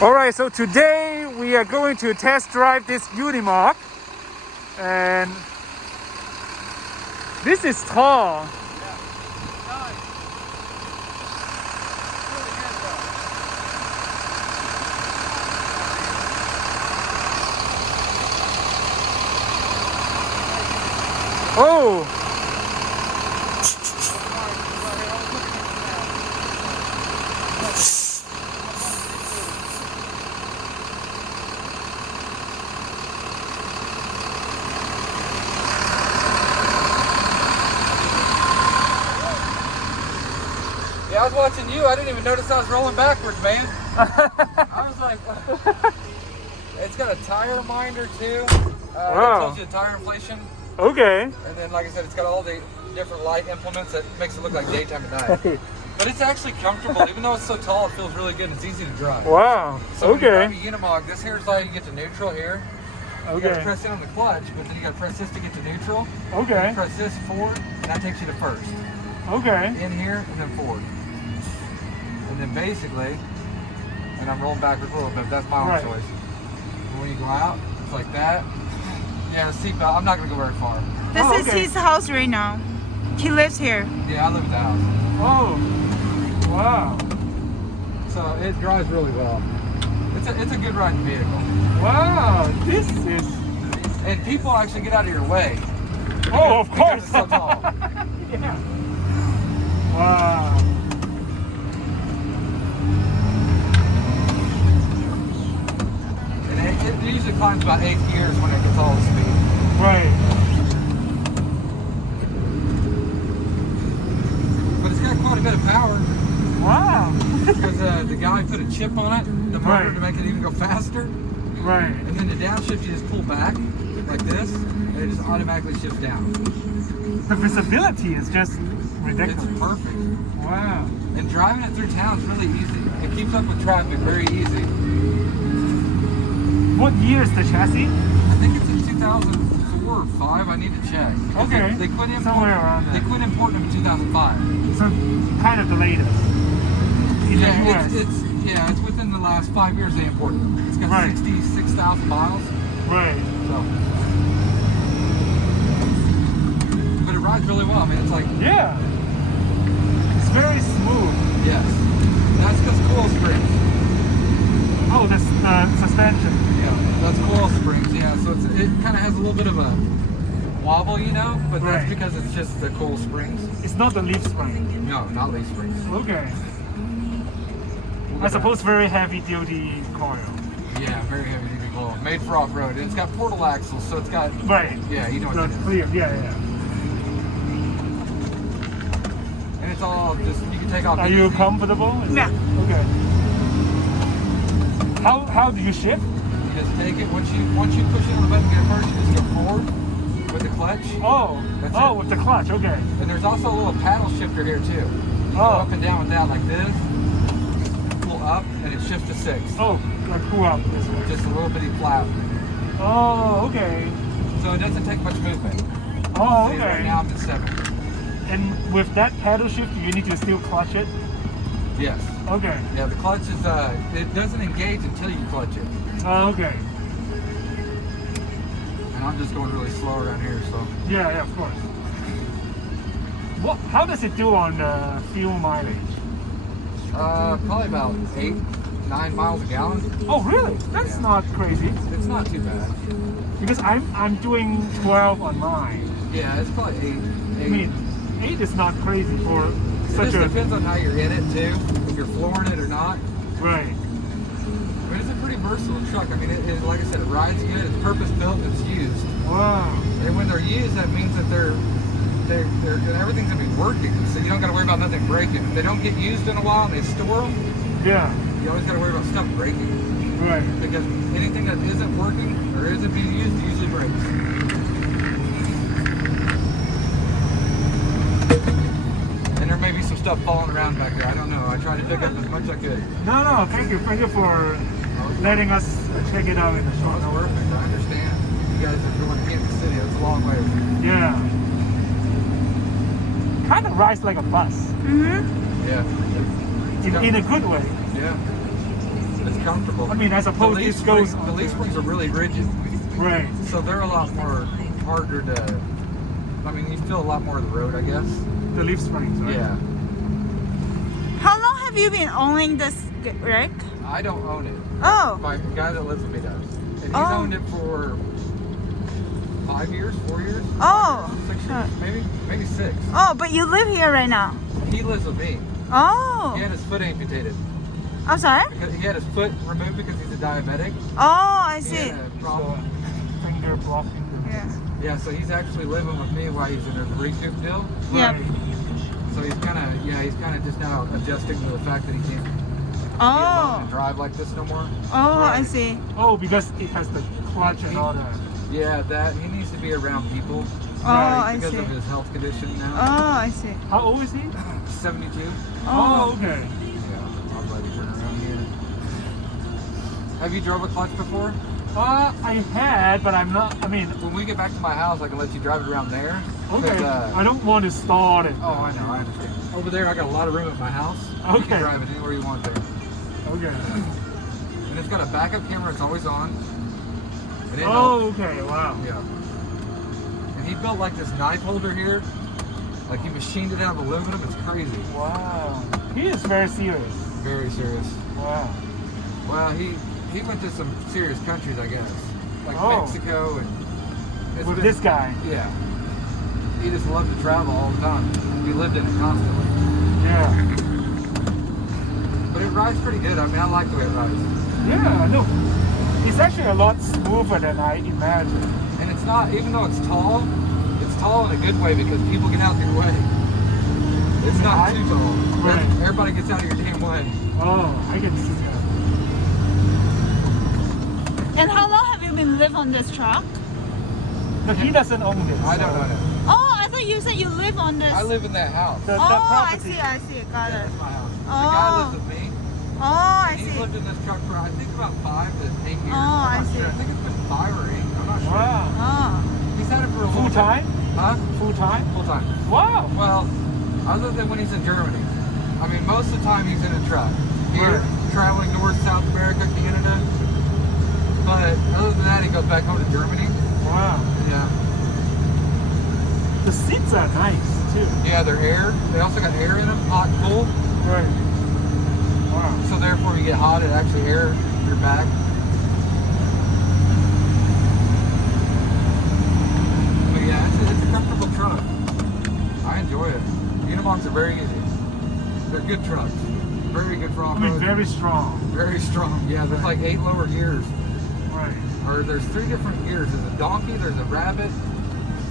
Alright, so today we are going to test drive this Unimog, and this is tall. Oh! Yeah, I was watching you. I didn't even notice I was rolling backwards, man. I was like, it's got a tire reminder too. Wow. It tells you the tire inflation. Okay. And then, like I said, it's got all the different light implements that makes it look like daytime and night. But it's actually comfortable. Even though it's so tall, it feels really good and it's easy to drive. Wow. So when you Okay. drive a Unimog, this here is how you get to neutral here. You gotta press in on the clutch, but then you gotta press this to get to neutral. Okay. Press this forward, and that takes you to first. Okay. In here, and then forward. And then basically, and I'm rolling backwards a little bit, that's my own choice. But when you go out, it's like that. Yeah, the seatbelt, I'm not gonna go very far. This is his house right now. He lives here. Yeah, I live at the house. Oh. Wow. So it drives really well. It's a good riding vehicle. Wow. This is. And people actually get out of your way. Oh, of course. Because it's so tall. Yeah. Wow. And it usually climbs about 8 gears when it gets all the speed. Right. But it's got quite a bit of power. Wow. Because the guy put a chip on it, the motor, to make it even go faster. Right. And then the downshift, you just pull back like this, and it just automatically shifts down. The visibility is just ridiculous. It's perfect. Wow. And driving it through town is really easy. It keeps up with traffic very easy. What year is the chassis? I think it's in 2004 or 5. I need to check. Because Okay. They quit importing. Somewhere around They there. quit importing them in 2005. So kind of the latest. In the Yeah, US. it's within the last 5 years they imported them. It's got 66,000 miles. Right. So, but it rides really well. I mean, it's like Yeah. It's very smooth. yes. That's because coil springs. Oh, that's suspension. Yeah, that's coil springs. Yeah, so it kind of has a little bit of a wobble, you know, but that's Right. because it's just the coil springs. It's not the leaf spring. No, not leaf springs. Okay. I suppose very heavy duty coil. Yeah, very heavy duty coil. Made for off road, and it's got portal axles, so it's got Right. yeah, you know what The that is. clear. Yeah. And it's all just you can take off. Are you easy. comfortable? Yeah. Okay. How do you shift? You just take it once you push it on the button to get it first. You just go forward with the clutch. Oh. That's Oh, it. with the clutch. Okay. And there's also a little paddle shifter here too. You go Oh. up and down with that like this. Pull up and it shifts to 6. Oh, like pull up this way. Just a little bitty flap. Oh, okay. So it doesn't take much movement. Oh, See, okay. right now I'm at 7. And with that paddle shift, you need to still clutch it? Yes. Okay. Yeah, the clutch is it doesn't engage until you clutch it. Oh, okay. And I'm just going really slow around here, so. Yeah, of course. How does it do on fuel mileage? Probably about 8-9 miles a gallon. Oh, really? That's Yeah. not crazy. It's not too bad. Because I'm doing 12 on mine. Yeah, it's probably 8. I mean, 8 is not crazy for It such just a... depends on how you're in it too, if you're flooring it or not. Right. I mean, it's a pretty versatile truck. I mean, it like I said, it rides good. It's purpose built. It's used. Wow. And when they're used, that means that they're everything's gonna be working. So you don't got to worry about nothing breaking. If they don't get used in a while and they store them, Yeah. you always got to worry about stuff breaking. Right. Because anything that isn't working or isn't being used usually breaks. And there may be some stuff falling around back there. I don't know. I tried to pick up as much as I could. No, thank you. Thank you for letting us check it out in the Oh, shop. it's perfect. I understand. You guys are going to Kansas City. That's a long way. Yeah. Kind of rides like a bus. Mm-hmm. Yeah. In a good way. Yeah. It's comfortable. I mean, I suppose this goes the leaf springs are really rigid. Right. So they're a lot more harder to. I mean, you feel a lot more of the road, I guess. The leaf springs, right? Yeah. How long have you been owning this rig? I don't own it. Oh. My guy that lives with me does. And he's Oh. owned it for 5 years, 4 years, Oh. 6 years, maybe 6. Oh, but you live here right now. He lives with me. Oh. He had his foot amputated. I'm sorry? Because he had his foot removed because he's a diabetic. Oh, I He see. had a problem. Finger blocking. Yeah. Yeah, so he's actually living with me while he's in his recoup deal. Yeah. Right. So he's kind of just now adjusting to the fact that he can't be alone Oh. and drive like this no more. Oh, I Right. see. Oh, because it has the clutch and all that. Yeah, that he needs to be around people Oh, I because see. of his health condition now. Oh, I see. How old is he? 72. Oh, okay. Yeah, I'm ready for around here. Have you drove a clutch before? I had, but I'm not. I mean, When we get back to my house, I can let you drive it around there. okay. 'Cause, I don't want to start it. Oh, I know, I understand. Over there, I got a lot of room at my house. You Okay. can drive it anywhere you want there. Okay. And it's got a backup camera, it's always on. And it Oh, okay. Wow. Yeah. And he built like this knife holder here. Like he machined it out of aluminum. It's crazy. Wow. He is very serious. Very serious. Wow. Well, he went to some serious countries, I guess. Like Oh. Mexico and... it's With been- this guy. Yeah. He just loved to travel all the time. He lived in it constantly. Yeah. But it rides pretty good. I mean, I like the way it rides. Yeah. No. It's actually a lot smoother than I imagined. And it's not, even though it's tall in a good way because people get out of your way. It's not too tall. Right. Everybody gets out of your damn way. Oh, I can see that. And how long have you been live on this truck? No, he doesn't own this. I don't so- know. Oh, I thought you said you live on this. I live in that house. The Oh, I property. see. I see. Got Yeah, it. that's my house. The Oh. guy lives with me. Oh, I And he's see. lived in this truck for I think about 5 to 8 years. Oh, I'm I not see. sure. I think it's been 5 or 8. I'm not sure. Wow. Oh. He's had it for a Full long time? Huh? Full time? Full time. Wow. Well, other than when he's in Germany. I mean, most of the time he's in a truck. Here, Right. traveling North, South America, Canada. But other than that, he goes back home to Germany. Wow. Yeah. The seats are nice too. Yeah, they're air. They also got air in them, hot and cold. Right. Wow. So therefore, when you get hot, it actually air your back. But yeah, it's a comfortable truck. I enjoy it. Unimogs are very easy. They're good trucks. Very good for I off-road. mean, very strong. Very strong. Yeah, there's like 8 lower gears. Right. Or there's 3 different gears. There's a donkey, there's a rabbit.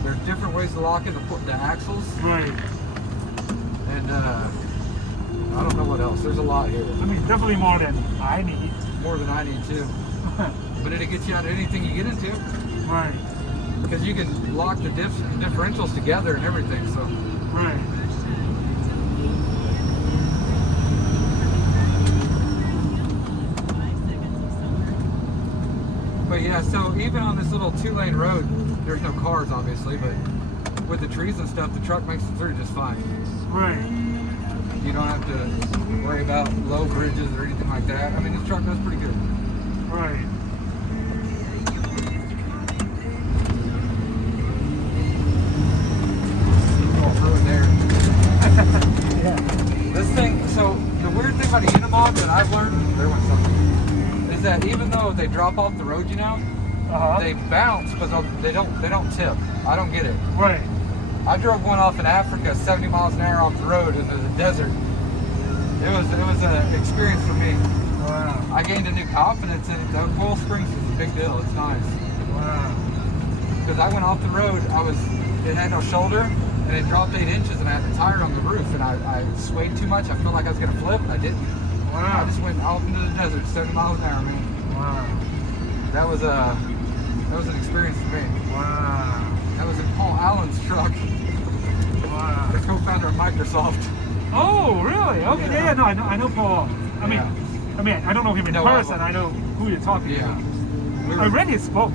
There's different ways to lock in the axles. Right. And I don't know what else. There's a lot here. I mean, definitely more than I need. More than I need too. But it'll get you out of anything you get into. Right. Because you can lock the differentials together and everything. So Right. But yeah, so even on this little 2-lane road, there's no cars obviously, but with the trees and stuff, the truck makes it through just fine. Right. You don't have to worry about low bridges or anything like that. I mean, this truck does pretty good. Right. Oh, through in there. Yeah. This thing, so the weird thing about a Unimog that I've learned, there went something, is that even though they drop off the road, you know, Uh-huh. they bounce, but they don't tip. I don't get it. Right. I drove one off in Africa, 70 miles an hour off the road into the desert. It was an experience for me. Wow. I gained a new confidence in it. The coil springs is a big deal. It's nice. Wow. Because I went off the road, it had no shoulder, and it dropped 8 inches, and I had the tire on the roof, and I swayed too much. I felt like I was gonna flip, and I didn't. I Wow. just went off into the desert, 70 miles an hour, man. Wow. That was an experience for me. Wow. That was in Paul Allen's truck, Wow. the co-founder of Microsoft. Oh, really? Okay. Yeah. No, I know Paul. I mean, Yeah. I don't know him in No, person. I know who you're talking Yeah. about. We I read his book.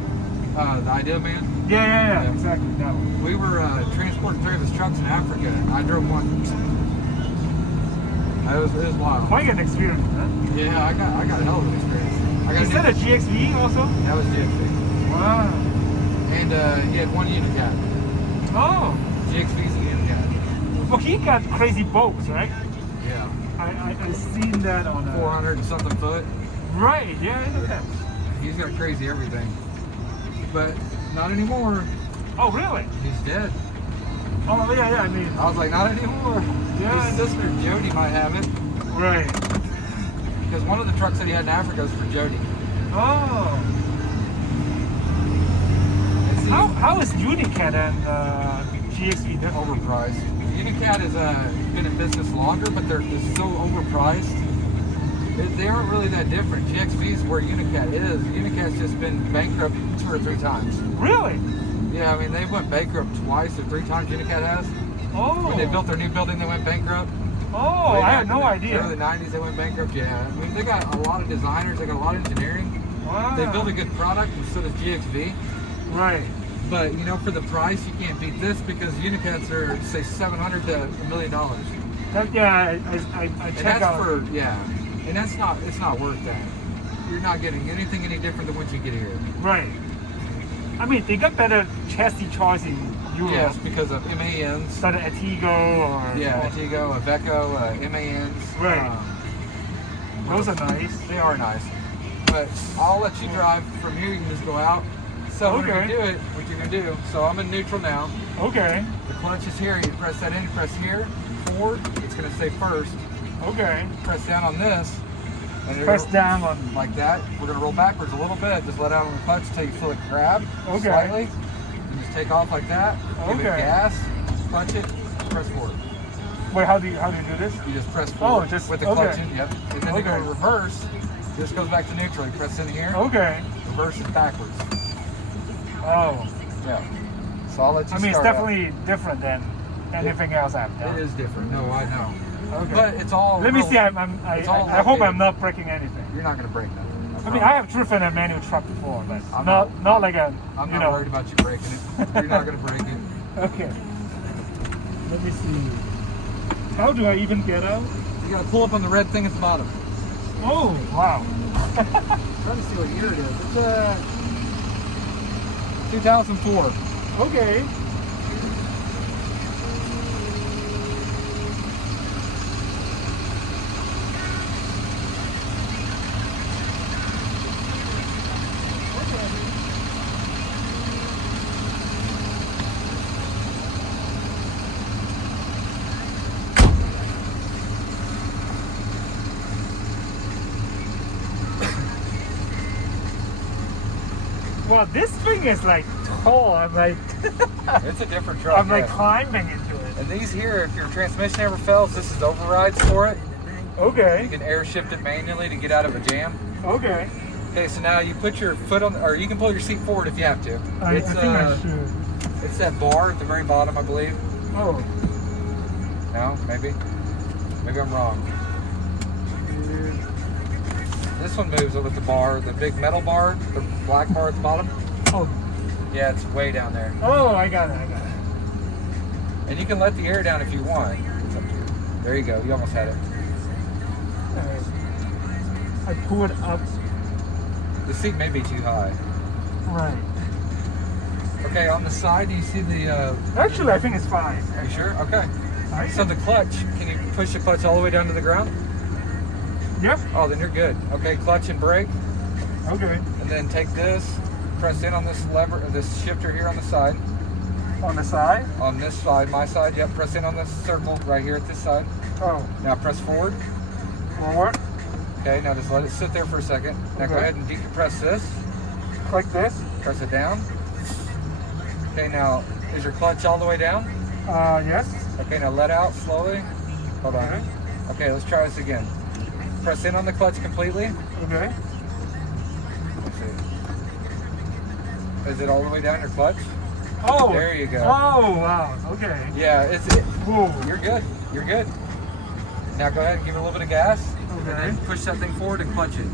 The Idea Man. Yeah. Yeah. Exactly. That one. We were transporting 3 of his trucks in Africa. And I drove one. It was wild. Quite an experience, huh? Yeah, I got a hell of an experience. Is that a GXV also? That was GXV. Wow. And he had one Unicat. Oh. GXV's a Unicat. Well, he got crazy bolts, right? Yeah. I seen that on 400 and something foot. Right, yeah, I know that. He's got crazy everything. But not anymore. Oh, really? He's dead. Oh, yeah, I mean. I was like, not anymore. Yeah. His sister Jody might have it. Right. Because one of the trucks that he had in Africa was for Jody. Oh. How is Unicat and GXV different? Overpriced. Unicat has been in business longer, but they're so overpriced. They aren't really that different. GXV is where Unicat is. Unicat's just been bankrupt 2 or 3 times. Really? Yeah, I mean, they went bankrupt twice or 3 times, Unicat has. Oh. When they built their new building, they went bankrupt. Oh, I had no idea. In the early 90s, they went bankrupt, yeah. I mean, they got a lot of designers, they got a lot of engineering. Wow. They build a good product, and so does GXV. Right. But, you know, for the price, you can't beat this because Unicats are, say, $700 to $1 million. Yeah, I And checked that's out. for, yeah. And it's not worth that. You're not getting anything any different than what you get here. Right. I mean, they got better chassis choice in Europe. Yes, because of MANs. Instead of Atigo or... Yeah, Atigo, Iveco, MANs. Right. Those are nice. They are nice. But I'll let you drive from here. You can just go out. So when you do it, what you're going to do. So I'm in neutral now. Okay. The clutch is here. You press that in, you press here. Forward. It's going to stay first. Okay. Press down on this. And Press down on... like that. We're going to roll backwards a little bit. Just let out on the clutch until you feel it grab slightly. And just take off like that. Give it gas. Clutch it. Press forward. Wait, how do you do this? You just press forward just with the clutch in. Yep. And then you go to reverse. This goes back to neutral. You press in here. Okay. Reverse is backwards. Oh. Yeah. So I'll let you I mean, it's start definitely different than anything else I've done. It is different. No, I know. Okay. But it's all... Let me see. I hope I'm not breaking anything. You're not going to break nothing. I mean, I have driven a manual truck before, but I'm not like a... I'm not worried about you breaking it. You're not going to break it. Okay. Let me see. How do I even get out? You got to pull up on the red thing at the bottom. Oh, wow. I'm trying to see what year it is. It's 2004. Okay. Well, this thing is like tall. I'm like, It's a different truck. I'm like climbing into it. And these here, if your transmission ever fails, this is overrides for it. You Okay. can air shift it manually to get out of a jam. Okay. Okay, so now you put your foot on, or you can pull your seat forward if you have to. I think I should. It's that bar at the very bottom, I believe. Oh. No, maybe. Maybe I'm wrong. This one moves with the bar, the big metal bar, the black bar at the bottom. Oh. Yeah, it's way down there. Oh, I got it. And you can let the air down if you want. It's up to you. There you go. You almost had it. I pull it up. The seat may be too high. Right. Okay, on the side, do you see the... Actually, I think it's fine. You sure? Okay. Right. So the clutch, can you push the clutch all the way down to the ground? Yep. Oh, then you're good. Okay, clutch and brake. Okay. And then take this, press in on this lever, this shifter here on the side. On the side? On this side, my side, yep, press in on this circle right here at this side. Oh. Now press forward. Forward. Okay, now just let it sit there for a second. Now go ahead and decompress this. Like this? Press it down. Okay, now, is your clutch all the way down? Yes. Okay, now let out slowly. Hold on. Okay, let's try this again. Press in on the clutch completely. Okay. Let's see. Is it all the way down your clutch? Oh. There you go. Oh, wow. Okay. Yeah, Whoa. you're good. You're good. Now go ahead and give it a little bit of gas. Okay. And then push that thing forward and clutch it.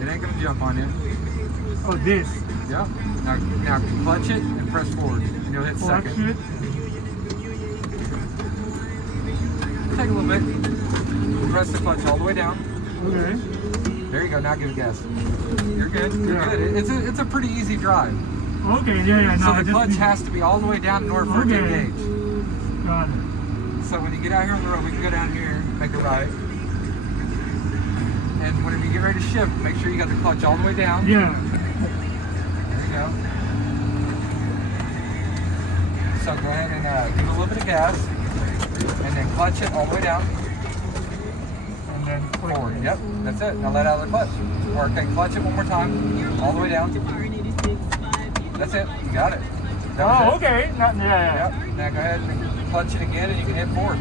It ain't gonna jump on you. Oh, this. Yeah. Now clutch it and press forward. And you'll hit Clutch second. it. Take a little bit. Press the clutch all the way down. Okay. There you go. Now give it gas. You're good. You're good. It's a pretty easy drive. Okay, yeah. So No, the clutch has to be all the way down in order for it to engage. Got it. So when you get out here on the road, we can go down here, make a right. And whenever you get ready to shift, make sure you got the clutch all the way down. Yeah. There you go. So go ahead and give it a little bit of gas, and then clutch it all the way down. And then Forward. Yep, that's it. Now let out of the clutch. Or okay, clutch it one more time, all the way down. That's it. You got it. That was it. Okay. Yeah. Yep. Now go ahead and clutch it again, and you can hit forward.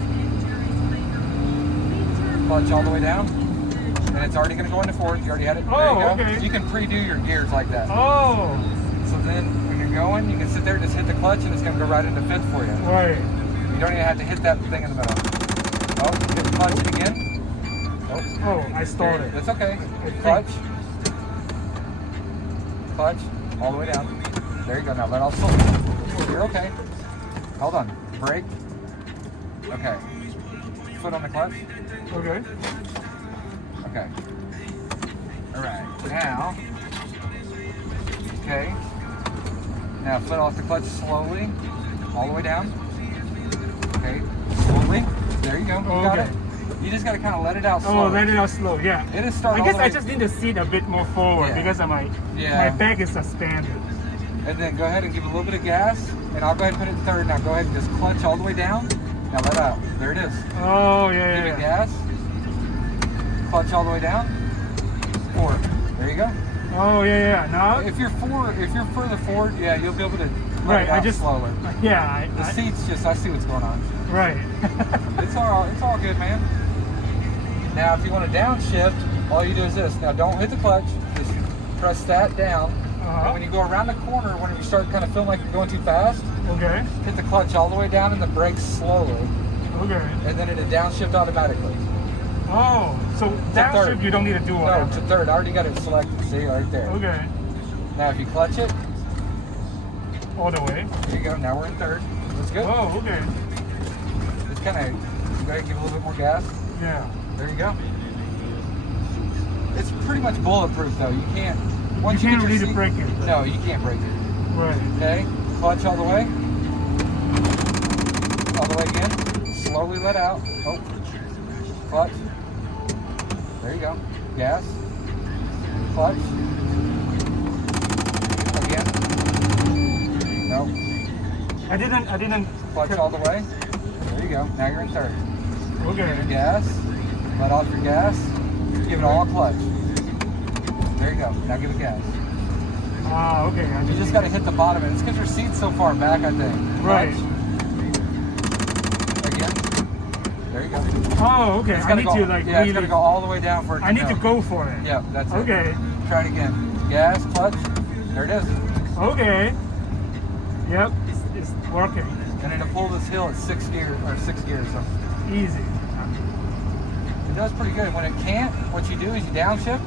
Clutch all the way down, and it's already going to go into fourth. You already had it. There you go. Okay. You can pre-do your gears like that. Oh. So then when you're going, you can sit there and just hit the clutch, and it's going to go right into fifth for you. Right. You don't even have to hit that thing in the middle. Oh, hit the clutch it again. Oh, I stalled it. That's okay. Clutch. Clutch. All the way down. There you go. Now let off slow. You're okay. Hold on. Brake. Okay. Foot on the clutch. Okay. Okay. Alright. Now. Okay. Now foot off the clutch slowly. All the way down. Okay. Slowly. There you go. You got it. You just got to kind of let it out slow. Oh, let it out slow, yeah. It is starting. I guess I just need to seat a bit more forward because of my back is suspended. And then go ahead and give a little bit of gas, and I'll go ahead and put it in third. Now go ahead and just clutch all the way down. Now let out. There it is. Oh, Give it gas. Clutch all the way down. Forward. There you go. Oh, yeah. Now If you're further forward, yeah, you'll be able to let it out slower. Yeah. The seats just, I see what's going on. Right. It's all good, man. Now, if you want to downshift, all you do is this. Now, don't hit the clutch. Just press that down. And when you go around the corner, when you start kind of feeling like you're going too fast, Okay. hit the clutch all the way down and the brakes slowly. Okay. And then it'll downshift automatically. Oh, so downshift you don't need to do all No, that. to third. I already got it selected. See, right there. Okay. Now, if you clutch it, all the way. there you go. Now we're in third. That's good. Oh, okay. Just kind of go ahead and give a little bit more gas. Yeah. There you go. It's pretty much bulletproof, though. You can't. Once You you can't get your really seat, break it. No, you can't break it. Right. Okay. Clutch all the way. All the way again. Slowly let out. Oh. Clutch. There you go. Gas. Clutch. Again. No. I didn't. Clutch all the way. There you go. Now you're in third. Give it Okay. gas. Let off your gas. Give it all a clutch. There you go. Now give it gas. Ah, okay. You just got to hit the bottom. It's because your seat's so far back, I think. Right. Clutch. Again. There you go. Oh, okay. It's I gotta need go, to like yeah, it's really. got to go all the way down for it to I need to go for it. Yeah, that's it. Okay. Try it again. Gas, clutch. There it is. Okay. Yep. It's working. And then to pull this hill, it's six gears. So Easy. it does pretty good. When it can't, what you do is you downshift,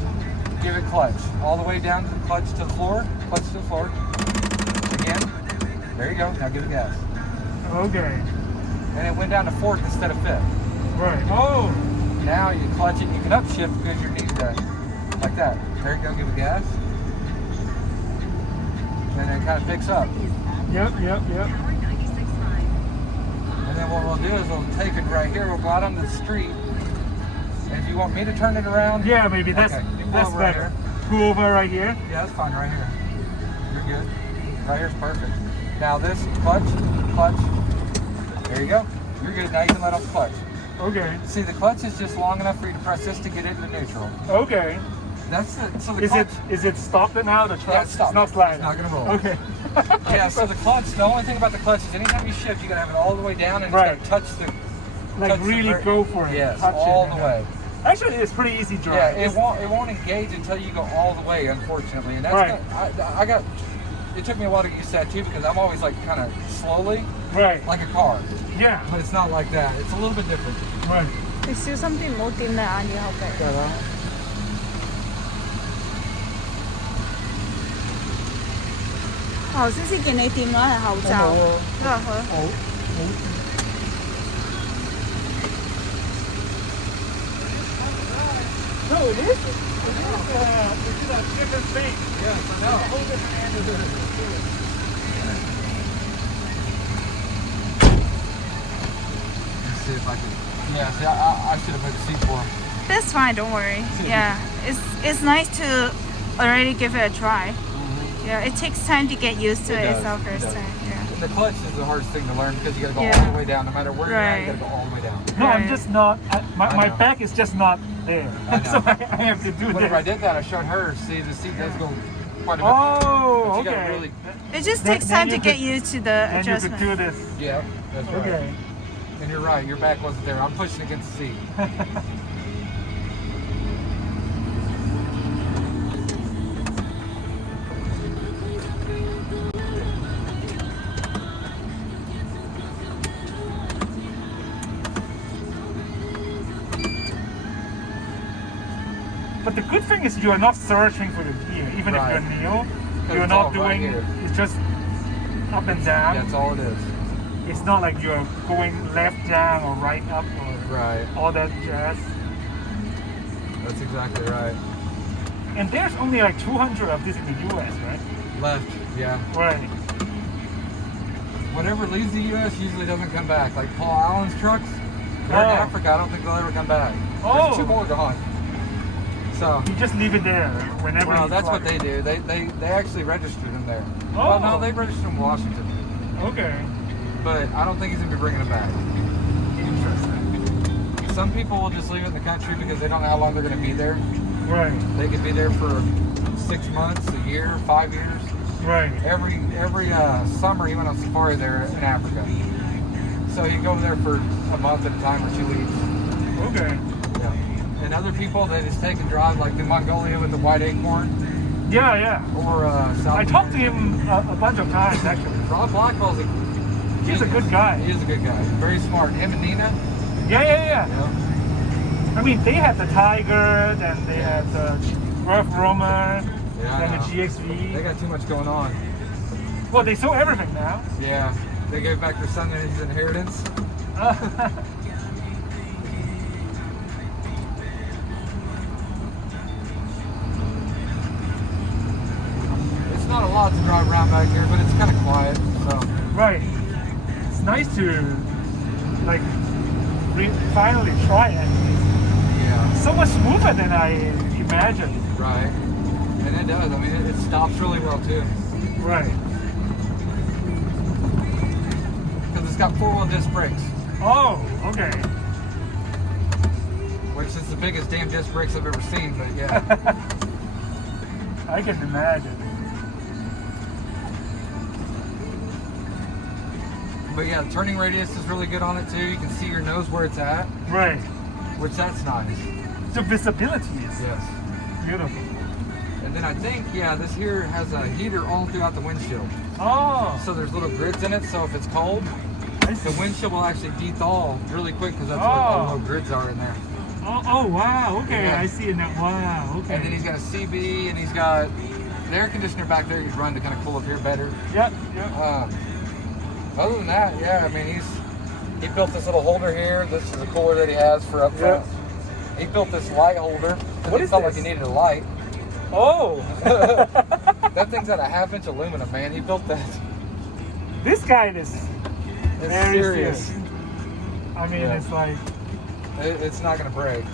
give it clutch. All the way down to the clutch to the floor. Clutch to the floor. Again. There you go. Now give it gas. Okay. And it went down to fourth instead of fifth. Right. Oh. Now you clutch it, you can upshift because your knees are like that. There you go, give it gas. And it kind of picks up. Yep. And then what we'll do is we'll take it right here, we'll go out on the street. And if you want me to turn it around, Yeah, maybe that's okay, you pull that's over right better. here. Pull over right here. Yeah, that's fine right here. You're good. Right here's perfect. Now this, clutch. There you go. You're good. Now you can let off the clutch. Okay. See, the clutch is just long enough for you to press this to get into neutral. Okay. That's it. So the Is clutch. it stopped now? The truck? Yeah, it's stopped. It's not sliding. It's not gonna roll. Okay. Yeah, so the clutch, the only thing about the clutch is anytime you shift, you gotta have it all the way down and Right. it's gotta touch the Like really go for it. Yes, touch all it, the way. Actually, it's pretty easy drive. Yeah, it won't engage until you go all the way, unfortunately. And that's Right. it took me a while to get used to that too because I'm always like kind of slowly, Right. like a car. Yeah. But it's not like that. It's a little bit different. Right. There's still something more in there on your helper. Hậu sẽ cái này tiền đó là hậu chào. Rất là hơi. No, it is. It is a different thing. Yes, I know. A whole different animal. Let's see if I can. Yeah, see, I should have made a seat for him. That's fine, don't worry. Yeah, it's nice to already give it a try. Yeah, it takes time to get used to it. It's our first time. Yeah. The clutch is the hardest thing to learn because you got to go Yeah. all the way down. No matter where you're at, you got to go all the way down. No, I'm Right. just not. My know. back is just not there. I know. So I have to do Whenever I this. did that, I showed her. See, the seat does go quite a bit. Oh, But you gotta okay. really- It just Then- takes then time you to get could- used to the And you could adjustment. do this. Yeah, that's right. Okay. And you're right. Your back wasn't there. I'm pushing against the seat. But the good thing is you are not searching for the gear. Even Right. if you're new, you're it's not all right doing. here. It's just up and down. That's all it is. It's not like you're going left down or right up or Right. all that jazz. That's exactly right. And there's only like 200 of this in the US, right? Left. Yeah. Right. Whatever leaves the U.S. usually doesn't come back. Like Paul Allen's trucks, they're in Oh. Africa. I don't think they'll ever come back. Oh. There's 2 more gone. So, You just leave it there whenever well, you that's fly. what they do. They actually registered him there. Oh. Well, no, they registered him in Washington. Okay. But I don't think he's going to be bringing it back. Interesting. Some people will just leave it in the country because they don't know how long they're going to be there. Right. They could be there for 6 months, a year, 5 years. Right. Every summer he went on safari there in Africa. So he'd go over there for a month at a time or 2 weeks. Okay. Yeah. And other people, they just take and drive like through Mongolia with the white acorn Yeah, yeah. or South I talked to America. him a bunch of times actually. Rob Blackwell's He's a good guy. He is a good guy. Very smart. Him and Nina. Yeah, yeah, yeah. Yeah. I mean, they had the Tiger, then they had the Rough Roamer, Yeah, then I the know. GXV. They got too much going on. Well, they sold everything now. Yeah. They gave back their son his inheritance. It's not a lot to drive around back here, but it's kind of quiet. So Right. It's nice to, like, finally try it. yeah. So much smoother than I imagined. Right. And it does. I mean, it stops really well too. Right. Because it's got 4-wheel disc brakes, Oh, okay. which is the biggest damn disc brakes I've ever seen. But yeah. I can imagine. But yeah, the turning radius is really good on it too. You can see your nose where it's at, Right. which that's nice. The visibility is Yes. beautiful. And then I think, yeah, this here has a heater all throughout the windshield. Oh, So there's little grids in it, so if it's cold, I see. the windshield will actually de-thaw really quick because that's where Oh. all the little grids are in there. Oh, wow. Okay, Yeah. I see it now. Wow. Okay. And then he's got a CB and he's got the air conditioner back there. He's run to kind of cool up here better. Yep. Yep. Other than that, yeah, I mean, he built this little holder here. This is a cooler that he has for up front. He built this light holder. What He is felt this? like he needed a light. Oh. That thing's at a 1/2-inch aluminum, man. He built that. This guy is It's very serious. I mean, Yeah. it's like. It's not gonna break.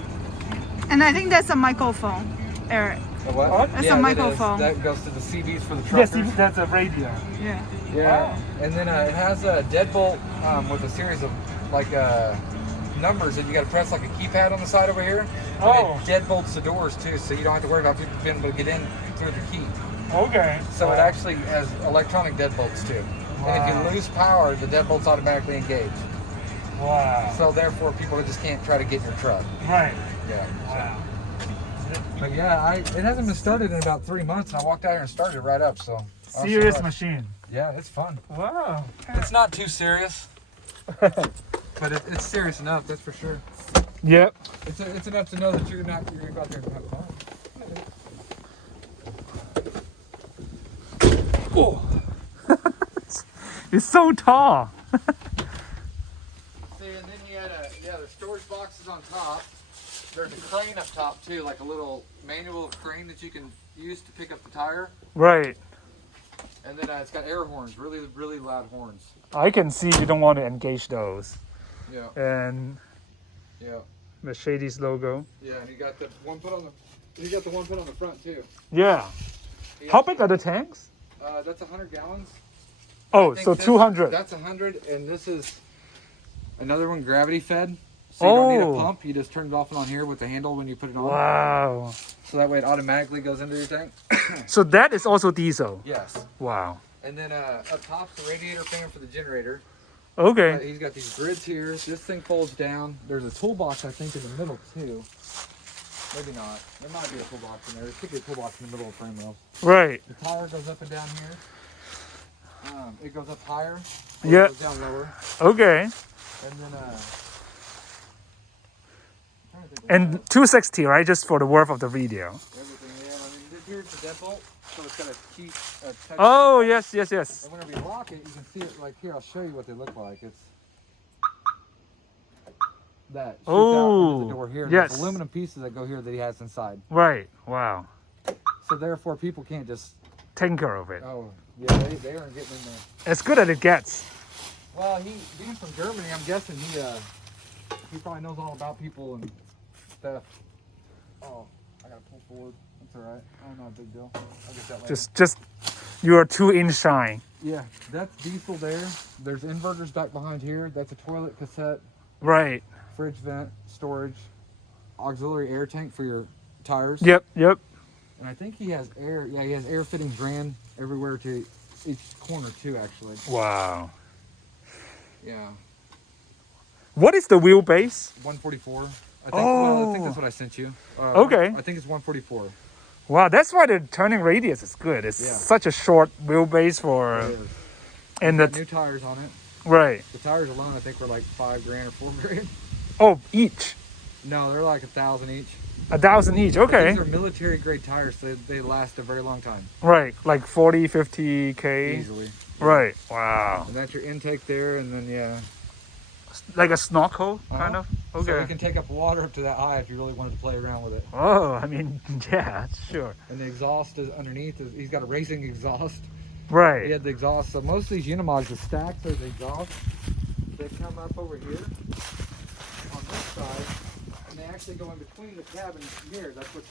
And I think that's a microphone, Eric. The what? What? That's Yeah, a it microphone. is. That goes to the CBs for the Yes, truckers. that's a radio. Yeah. Yeah. Wow. And then it has a deadbolt with a series of like numbers that you got to press like a keypad on the side over here. And Oh. it deadbolts the doors too, so you don't have to worry about people being able to get in through the key. Okay. So Wow. it actually has electronic deadbolts too. And if Wow. you lose power, the deadbolts automatically engage. Wow. So therefore, people just can't try to get in your truck. Right. Yeah. Wow. But yeah, it hasn't been started in about 3 months, and I walked out here and started it right up. So I was Serious surprised. machine. Yeah, it's fun. Wow. It's not too serious, but it's serious enough. That's for sure. Yep. It's enough to know that you're gonna go out there and have fun. Oh. It's so tall. See, and then he had the storage boxes on top. There's a crane up top too, like a little manual crane that you can use to pick up the tire. Right. And then it's got air horns, really, really loud horns. I can see you don't want to engage those. Yeah. And Yeah. Mercedes logo. Yeah, and you got the one put on the front too. Yeah. How big are the tanks? That's 100 gallons. Oh, so 200. That's 100, and this is another one, gravity fed. So you don't need a pump. You just turn it off and on here with the handle when you put it on. Wow. So that way it automatically goes into your tank. So that is also diesel. Yes. Wow. And then up top's the radiator fan for the generator. Okay. He's got these grids here. This thing folds down. There's a toolbox, I think, in the middle too. Maybe not. There might be a toolbox in there. There could be a toolbox in the middle of the frame rails. Right. The tire goes up and down here. It goes up higher. Yeah. It goes down lower. Okay. And then And 260, right? Just for the worth of the video. everything, yeah. I mean, here's the deadbolt, so it's got a key. Oh, yes, yes, yes. And whenever you lock it, you can see it like here. I'll show you what they look like. It's that shoots out into the door here. Yes. There's aluminum pieces that go here that he has inside. Right. Wow. So therefore, people can't just. Taking care of it. Oh, yeah, they aren't getting in there. As good as it gets. Well, he being from Germany, I'm guessing he probably knows all about people and stuff. Oh, I gotta pull forward. That's all right. Oh, not a big deal. I'll get that later. Just your 2-inch shine. Yeah, that's diesel there. There's inverters back behind here. That's a toilet cassette, Right. fridge vent, storage, auxiliary air tank for your tires. Yep. Yep. And I think he has air. Yeah, he has air fittings ran everywhere to each corner too, actually. Wow. Yeah. What is the wheelbase? 144. I think, well, I think that's what I sent you. Okay. I think it's 144. Wow, that's why the turning radius is good. It's such a short wheelbase for, It is. and Got the new tires on it. right. The tires alone, I think, were like $5,000 or $4,000. Oh, each No, they're like 1,000 each. 1,000 each. Okay. These are military grade tires, so they last a very long time. Right, like 40, 50K. Easily. Right. Wow. And that's your intake there, and then yeah. Like a snorkel, kind of. Okay. So you can take up water up to that high if you really wanted to play around with it. Oh, I mean, yeah, sure. And the exhaust is underneath. He's got a racing exhaust. Right. He had the exhaust. So most of these Unimogs, the stacks are the exhaust. They come up over here on this side, and they actually go in between the cabin here. That's what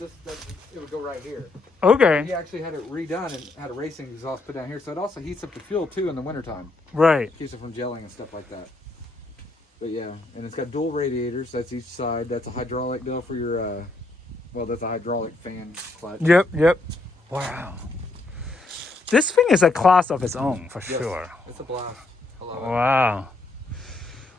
it would go right here. Okay. He actually had it redone and had a racing exhaust put down here. So it also heats up the fuel too in the wintertime. Right. Keeps it from gelling and stuff like that. But yeah, and it's got dual radiators. That's each side. That's a hydraulic deal for your, well, that's a hydraulic fan clutch. Yep. Yep. Wow. This thing is a class of its own, for Yes, sure. it's a blast. I love it. Wow.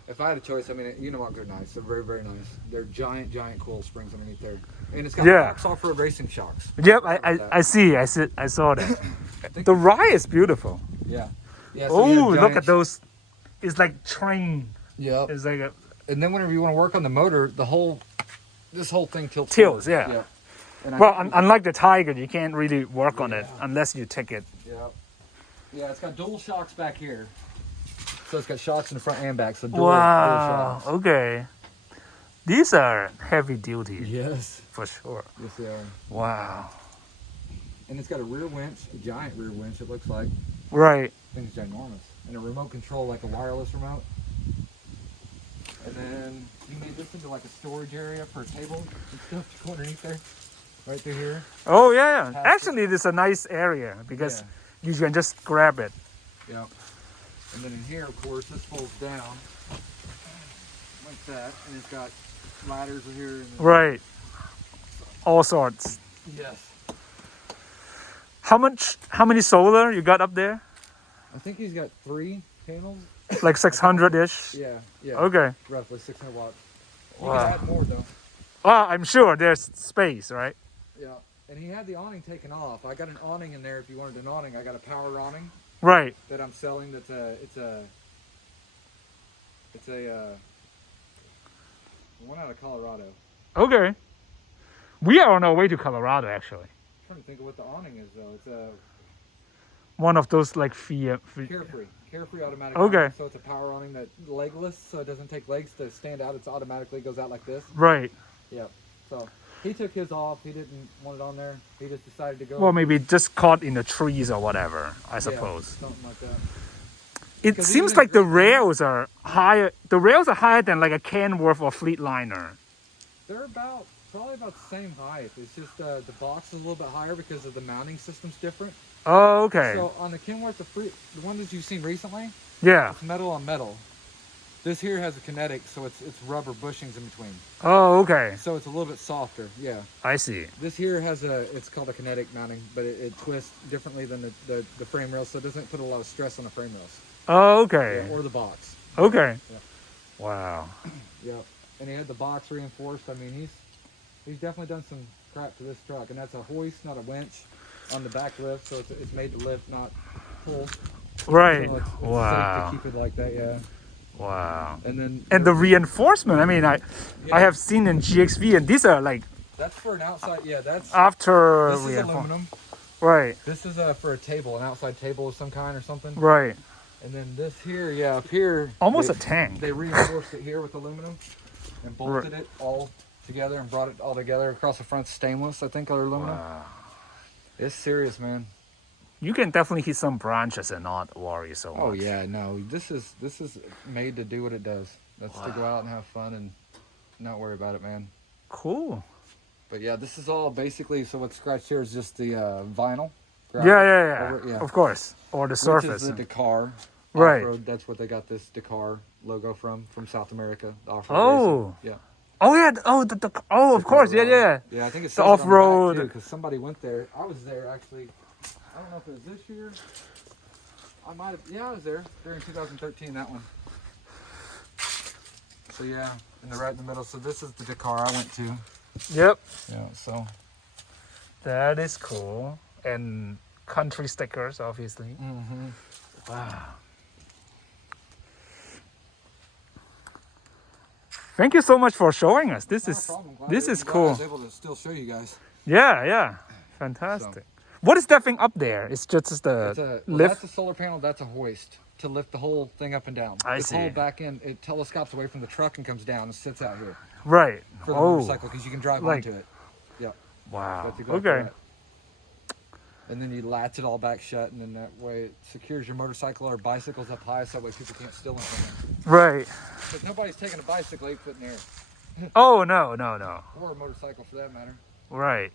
If I had a choice, I mean, Unimogs are nice. They're very, very nice. They're giant coil springs underneath there. And it's got Fox off-road racing shocks. Yep, I see. I saw that. The rye is beautiful. Yeah. Yeah. So you Oh, have look giant- at those. It's like train. Yep. It's like a And then whenever you want to work on the motor, this whole thing tilts. tilts, forward. yeah. And Well, unlike the Tiger, you can't really work on it unless you take it. Yeah. Yeah, it's got dual shocks back here. So it's got shocks in the front and back. So dual Wow. shocks. Okay. These are heavy duty Yes. for sure. Yes, they are. Wow. And it's got a rear winch, a giant rear winch, it looks like. Right. Thing's ginormous. And a remote control, like a wireless remote. And then you made this into like a storage area for tables and stuff to go underneath there. Right through here. Oh yeah. Actually, this is a nice area because you can just grab it. Yep. And then in here, of course, this folds down like that, and it's got ladders in here. And Right. All sorts. Yes. How many solar you got up there? I think he's got 3 panels. Like 600-ish? Yeah. Yeah. Okay. Roughly 600 watts. You Wow. can add more though. Well, I'm sure there's space, right? Yeah. And he had the awning taken off. I got an awning in there. If you wanted an awning, I got a power awning Right. that I'm selling. That's one out of Colorado. Okay. We are on our way to Colorado, actually. I'm trying to think of what the awning is though. It's a One of those like Carefree automatic. Okay. Awning. So it's a power awning that legless, so it doesn't take legs to stand out. It's automatically goes out like this. Right. Yep. So he took his off. He didn't want it on there. He just decided to go. Well, maybe just caught in the trees or whatever, I suppose. Something like that. It 'Cause seems even like the in- rails are higher. The rails are higher than like a Kenworth or Fleet Liner. They're probably about the same height. It's just the box is a little bit higher because of the mounting system's different. Oh, okay. So on the Kenworth, the one that you've seen recently, Yeah. it's metal on metal. This here has a kinetic, so it's rubber bushings in between. Oh, okay. So it's a little bit softer. Yeah. I see. This here has it's called a kinetic mounting, but it twists differently than the frame rails, so it doesn't put a lot of stress on the frame rails. Oh, okay. Or the box. Okay. Yeah. Wow. Yeah. And he had the box reinforced. I mean, he's definitely done some crap to this truck, and that's a hoist, not a winch, on the back lift, so it's made to lift, not pull. Right. So it's Wow. safe to keep it like that, yeah. Wow. And then And the reinforcement, I mean, I have seen in GXV, and these are like that's for an outside. Yeah, that's after this is reinforcement. aluminum. Right. This is for a table, an outside table of some kind or something. Right. And then this here, yeah, up here. Almost they, a tank. They reinforced it here with aluminum and bolted it all together and brought it all together across the front. Stainless, I think, or aluminum. Wow. It's serious, man. You can definitely hit some branches and not worry so much. Oh yeah, no, this is made to do what it does. That's to go out and have fun and not worry about it, man. Cool. But yeah, this is all basically. So what's scratched here is just the vinyl. Yeah. Over, yeah. Of course. Or the Which surface. is the Dakar. Right. Off-road, that's what they got this Dakar logo from South America. The off-road Oh. racing. Yeah. Oh yeah. Oh, of course. Yeah. Yeah, I think it's The off-road. because somebody went there. I was there actually. I don't know if it was this year. I might have. Yeah, I was there during 2013. That one. So yeah, right in the middle. So this is the Dakar I went to. Yep. Yeah. So. That is cool. And country stickers, obviously. Mm-hmm. Wow. Thank you so much for showing us. This is cool. I was able to still show you guys. Yeah. Fantastic. What is that thing up there? It's just the lift. That's a solar panel. That's a hoist to lift the whole thing up and down. I This see. whole back end, it telescopes away from the truck and comes down and sits out here Right. for the motorcycle because you can drive like- onto it. Yeah. Wow. Got to go up Okay. that. And then you latch it all back shut, and then that way it secures your motorcycle or bicycles up high, so that way people can't steal them from it. Right. Because nobody's taking a bicycle 8 foot in the air, Oh no. or a motorcycle for that matter. Right.